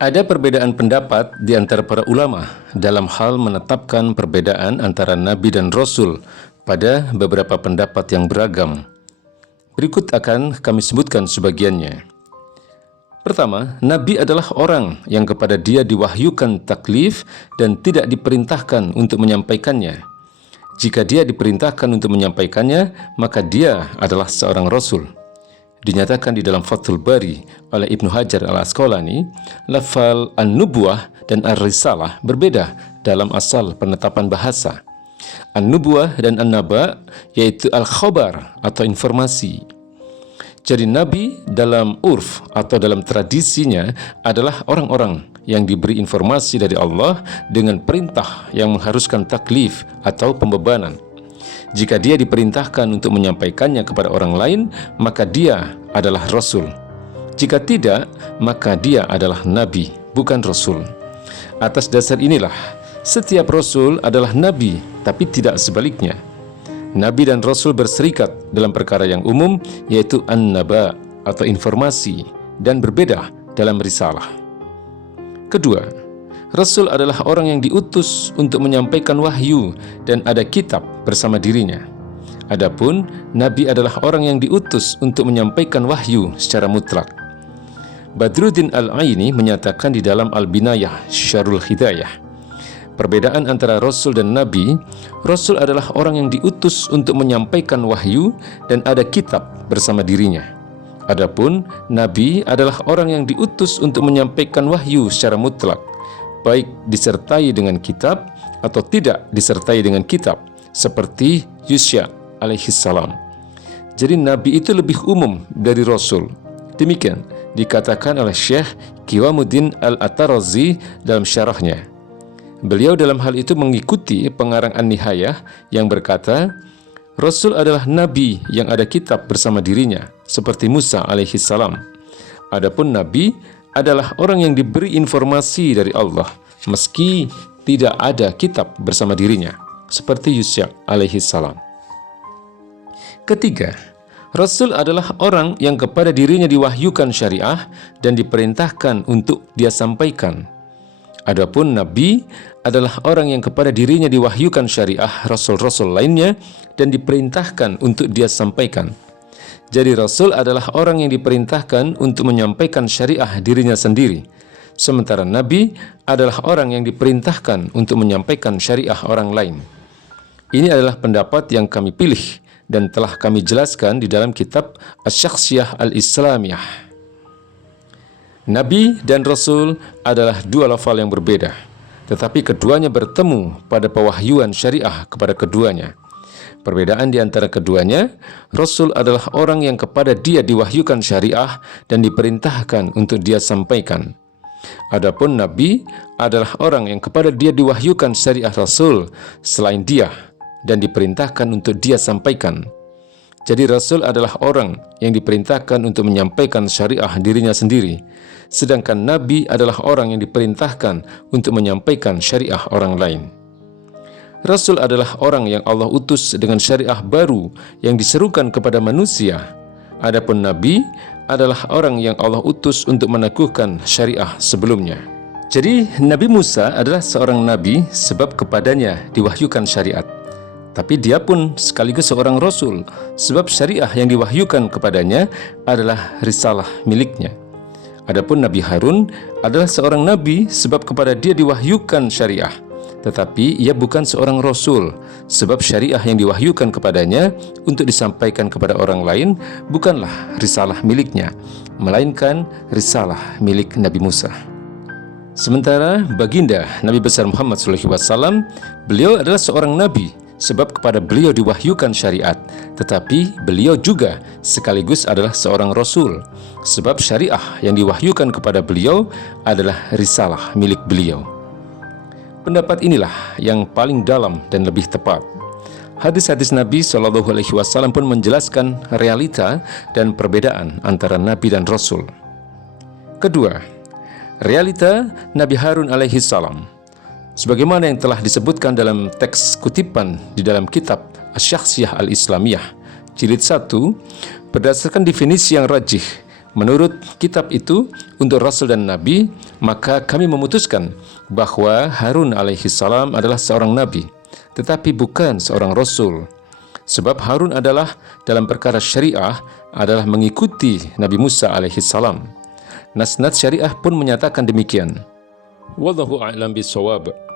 Ada perbedaan pendapat di antara para ulama dalam hal menetapkan perbedaan antara Nabi dan Rasul pada beberapa pendapat yang beragam. Berikut akan kami sebutkan sebagiannya. Pertama, Nabi adalah orang yang kepada dia diwahyukan taklif dan tidak diperintahkan untuk menyampaikannya. Jika dia diperintahkan untuk menyampaikannya, maka dia adalah seorang Rasul. Dinyatakan di dalam Fathul Bari oleh Ibnu Hajar al-Asqalani, lafal an-nubuwah dan ar-risalah berbeda dalam asal penetapan bahasa. An-nubuwah dan an-naba yaitu al-khabar atau informasi. Jadi Nabi dalam urf atau dalam tradisinya adalah orang-orang yang diberi informasi dari Allah dengan perintah yang mengharuskan taklif atau pembebanan. Jika dia diperintahkan untuk menyampaikannya kepada orang lain, maka dia adalah Rasul. Jika tidak, maka dia adalah Nabi, bukan Rasul. Atas dasar inilah, setiap Rasul adalah Nabi, tapi tidak sebaliknya. Nabi dan Rasul berserikat dalam perkara yang umum, yaitu an-naba atau informasi, dan berbeda dalam risalah. Kedua, Rasul adalah orang yang diutus untuk menyampaikan wahyu dan ada kitab bersama dirinya. Adapun Nabi adalah orang yang diutus untuk menyampaikan wahyu secara mutlak. Badruddin Al-Aini menyatakan di dalam Al-Binayah Syarul Hidayah, perbedaan antara Rasul dan Nabi, Rasul adalah orang yang diutus untuk menyampaikan wahyu dan ada kitab bersama dirinya. Adapun Nabi adalah orang yang diutus untuk menyampaikan wahyu secara mutlak, baik disertai dengan kitab atau tidak disertai dengan kitab, seperti Yusya alaihissalam. Jadi Nabi itu lebih umum dari Rasul. Demikian dikatakan oleh Syekh Qiwamuddin Al-Atarazi dalam syarahnya. Beliau dalam hal itu mengikuti pengarang An-Nihayah yang berkata, Rasul adalah Nabi yang ada kitab bersama dirinya, seperti Musa alaihissalam. Adapun Nabi adalah orang yang diberi informasi dari Allah meski tidak ada kitab bersama dirinya, seperti Yusya alaihissalam. Ketiga, Rasul adalah orang yang kepada dirinya diwahyukan syariah dan diperintahkan untuk dia sampaikan. Adapun Nabi adalah orang yang kepada dirinya diwahyukan syariah Rasul-Rasul lainnya dan diperintahkan untuk dia sampaikan. Jadi Rasul adalah orang yang diperintahkan untuk menyampaikan syariah dirinya sendiri. Sementara Nabi adalah orang yang diperintahkan untuk menyampaikan syariah orang lain. Ini adalah pendapat yang kami pilih dan telah kami jelaskan di dalam kitab Asy-Syakhsiyah Al-Islamiyah. Nabi dan Rasul adalah dua lafal yang berbeda, tetapi keduanya bertemu pada pewahyuan syariah kepada keduanya. Perbedaan di antara keduanya, Rasul adalah orang yang kepada dia diwahyukan syariah dan diperintahkan untuk dia sampaikan. Adapun Nabi adalah orang yang kepada dia diwahyukan syariah Rasul selain dia dan diperintahkan untuk dia sampaikan. Jadi Rasul adalah orang yang diperintahkan untuk menyampaikan syariah dirinya sendiri, sedangkan Nabi adalah orang yang diperintahkan untuk menyampaikan syariah orang lain. Rasul adalah orang yang Allah utus dengan syariah baru yang diserukan kepada manusia. Adapun Nabi adalah orang yang Allah utus untuk meneguhkan syariah sebelumnya. Jadi Nabi Musa adalah seorang nabi sebab kepadanya diwahyukan syariat. Tapi dia pun sekaligus seorang Rasul sebab syariah yang diwahyukan kepadanya adalah risalah miliknya. Adapun Nabi Harun adalah seorang nabi sebab kepada dia diwahyukan syariah. Tetapi ia bukan seorang Rasul sebab syariah yang diwahyukan kepadanya untuk disampaikan kepada orang lain bukanlah risalah miliknya, melainkan risalah milik Nabi Musa. Sementara baginda Nabi besar Muhammad SAW, beliau adalah seorang nabi sebab kepada beliau diwahyukan syariat, tetapi beliau juga sekaligus adalah seorang Rasul sebab syariah yang diwahyukan kepada beliau adalah risalah milik beliau. Pendapat inilah yang paling dalam dan lebih tepat. Hadis-hadis Nabi SAW pun menjelaskan realita dan perbedaan antara Nabi dan Rasul. Kedua, realita Nabi Harun alaihissalam. Sebagaimana yang telah disebutkan dalam teks kutipan di dalam kitab Asy-Syakhsiyah Al-Islamiyah, jilid 1, berdasarkan definisi yang rajih, Menurut kitab itu, untuk Rasul dan Nabi, maka kami memutuskan bahwa Harun alaihissalam adalah seorang Nabi, tetapi bukan seorang Rasul. Sebab Harun adalah dalam perkara syariah adalah mengikuti Nabi Musa alaihissalam. Nas-nas syariah pun menyatakan demikian. Wallahu a'lam bishawab.